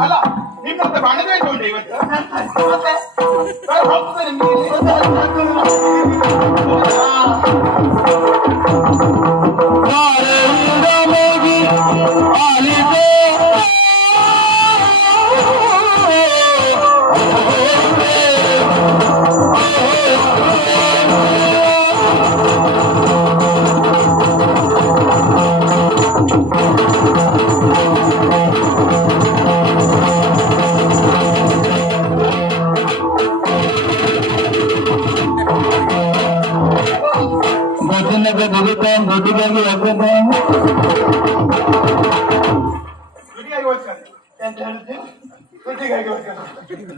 ಅಲ್ಲ ನಿಮ್ಮ ಹತ್ರ ಬಣ್ಣದ ಉಂಟು ಇವತ್ತು ಮತ್ತೆ ಹೋಗ್ತದೆ ದುಡ್ಡಿಗಾಗಿ ಎಂತ ಹೇಳಿದ್ದೆ ದುಡ್ಡಿಗಾಗಿ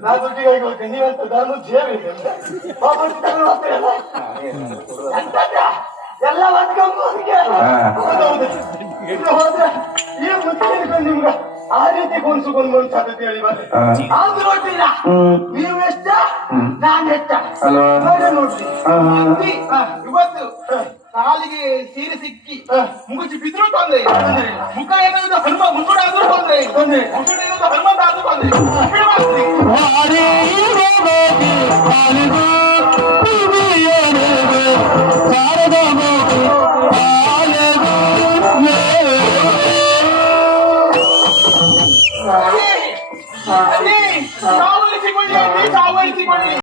ನಾ ದುಡ್ಡಿಗಾಗಿ ಹೋಗ್ತೇನೆ ನೀವಂತ ನಾನು ಜೇವಿ ಎಲ್ಲ ಹೋದ್ರೆ ಈ ಮುಖ್ಯ ನಿಮ್ಗೆ ಆ ರೀತಿ ಕೊನ್ಸುಕೊಂಡು ಸಾಧ್ಯತೆ ಹೇಳಿ ಆದ್ರೂ ನೋಡ್ತೀರಾ ನೀವು ಎಷ್ಟ ನಾನು ಎಷ್ಟ ನೋಡ್ರಿ ಇವತ್ತು ಕಾಲಿಗೆ ಸೀರೆ ಸಿಕ್ಕಿ ಮುಗಿಸಿ ಬಿದ್ರು ತೊಂದ್ರೆ ಮುಖ ಏನಾದ್ರು ಹನುಮ ಮುಖಂಡ ಆದ್ರೂ ತೊಂದ್ರೆ ಮುಖಂಡ ಏನಾದ್ರು ಹನುಮಂತ ಆದ್ರೂ ತೊಂದ್ರೆ ಸಾವಳಿಸಿಕೊಳ್ಳಿ